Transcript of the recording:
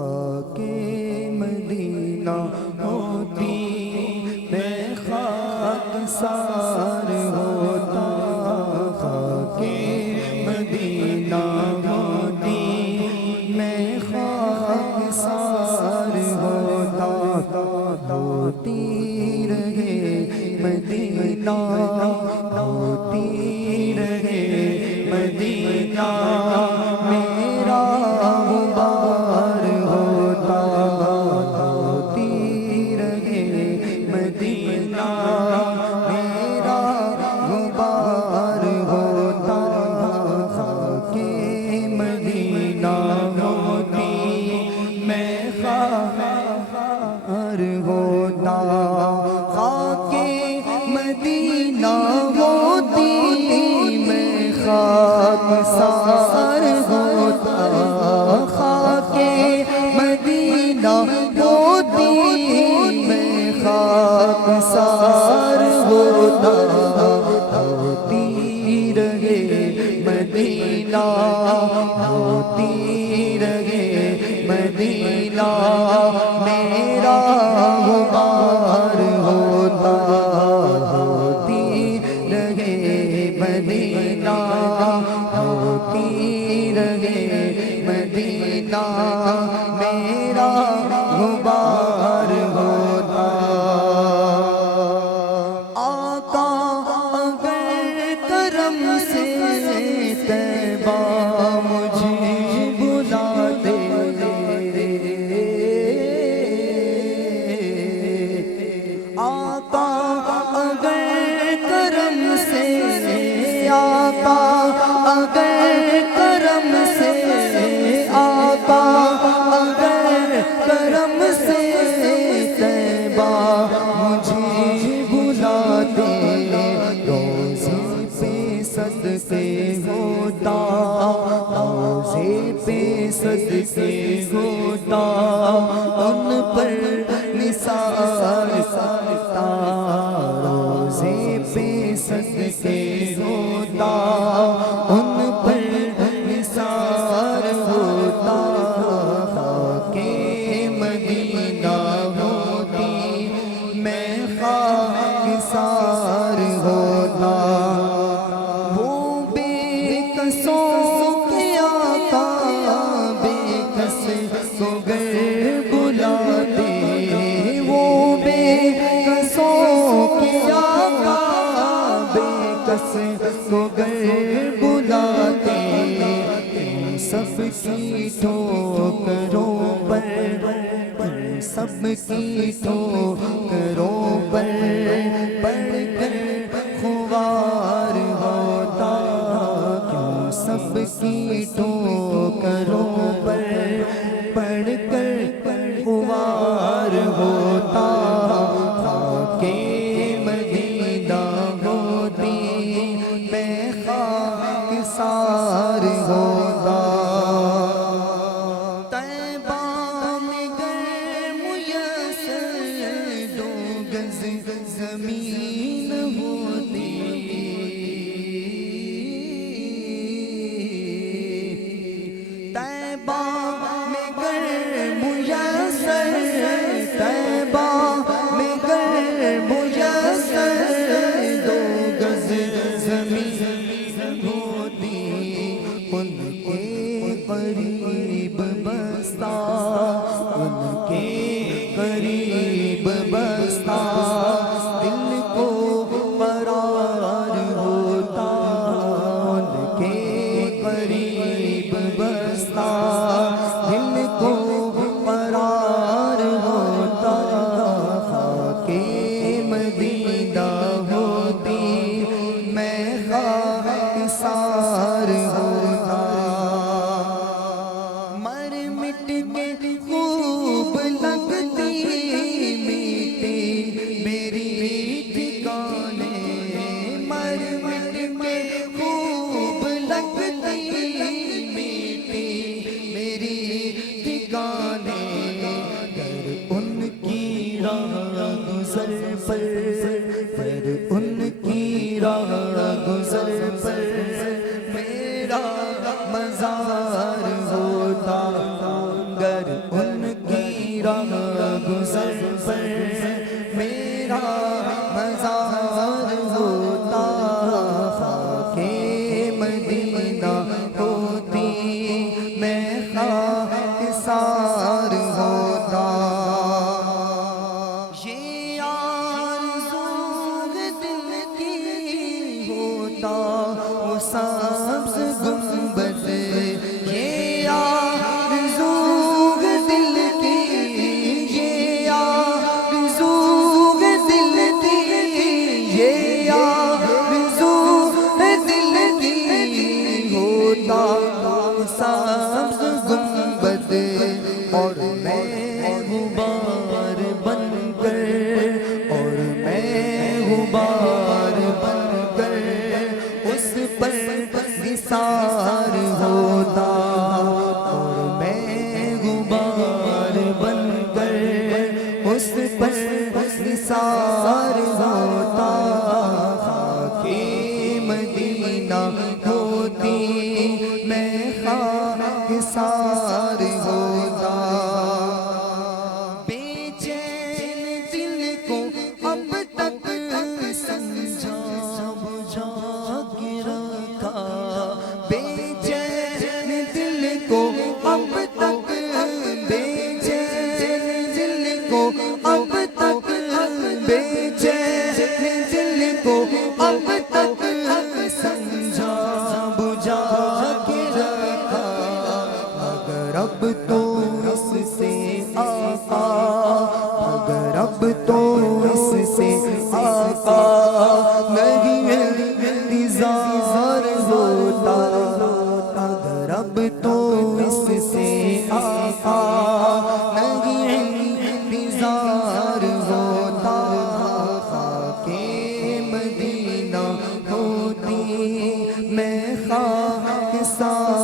خاک مدینہ ہوتی میں خاک سار ہوتا، خاک مدینہ ہوتی میں خاک سار ہوتا، ہوتی رہے مدینہ، ہوتی رہے مدینہ میرا غبار ہوتا، ہوتی رہے مدینہ میرا غبار ہوتا، خاک مدینہ ہوتی میں خار ہوتا، خاک مدینہ ہوتی میں خاک سار ہوتا، خاک مدینہ ہوتی میں خاک سار ہوتا، ہوتی رہے مدینہ، ہوتی رہے مدینہ میرا غبار ہوتا، ہوتی رہے مدینہ، ہوتی رہے مدینہ میرا غبار ہوتا۔ آقا اگر کرم سے طیبہ مجھے بلاتے، آقا اگر کرم سے، آقا اگر کرم سے، آقا اگر کرم سے طیبہ مجھے بلاتے، روزے پہ صدقے ہوتا، روزے پہ صدقے ہوتا، ان پر نثار کرتا، روزے پہ صدقے ہوتا، ان پر نثار ہوتا، خاک مدینہ ہوتی میں خاک سار ہوتا، وہ بے کسوں کے آقا بے کس کو گر بلاتے، وہ بے کسوں کے آقا بے کس کو گر بلاتے، سب کی ٹھوکروں پر، سب کی ٹھوکروں پر پڑھ کر خوار ہوتا، کیوں سب کی ٹھوکروں پر پڑھ کر خوار ہوتا، خاک مدینہ ہوتی میں خاک سار ہوتا، طیبہ میں گر میسر 2 گز زمین ہوتی، طیبہ میں گر میسر، طیبہ میں گر میسر 2 گز زمین ہوتی، ان کے قریب بستا، ان کے قریب بستا دل کو قرار ہوتا، ان کے قریب بستا دل کو قرار ہوتا، خاک مدینہ ہوتی میں خاک سار ہوتا، مر مٹ کے خوب لگتی میٹی میری ٹھکانے، مر مٹ کے خوب لگتی میٹی میری ٹھکانے، گر ان کی راہ گزر پر، گر ان کی راہ گزر پر میرا مزار ہوتا، گر ان راہ گزر پر میرا مزار ہوتا، خاک مدینہ ہوتی میں خاکسار ہوتا۔ یہ آرزو دل کی ہوتا وہ سبز گنبد، یہ آرزو دل کی، یہ آرزو دل کی، یہ آرزو دل کی ہوتا وہ سبز گنبد، اور میں غبار بن کر، اور میں غبار بن کر اس پر نثار ہوتا، اور میں غبار بن کر اس پر نثار ہوتا، خاک مدینہ ہوتی میں خاکسار ہوتا۔ بے چین دل کو اب تک سمجھا بجھا کے رکھا، بے چین دل کو اب تک، بے چین دل کو اب تک، بے چین دل کو اب تک سمجھا بجھا کے رکھا، مگر اب تو اس سے آقا، مگر اب تو اس سے آقا نہیں انتظار ہوتا، مگر اب تو اس سے آقا نہیں انتظار ہوتا، خاک مدینہ ہوتی میں خاکسار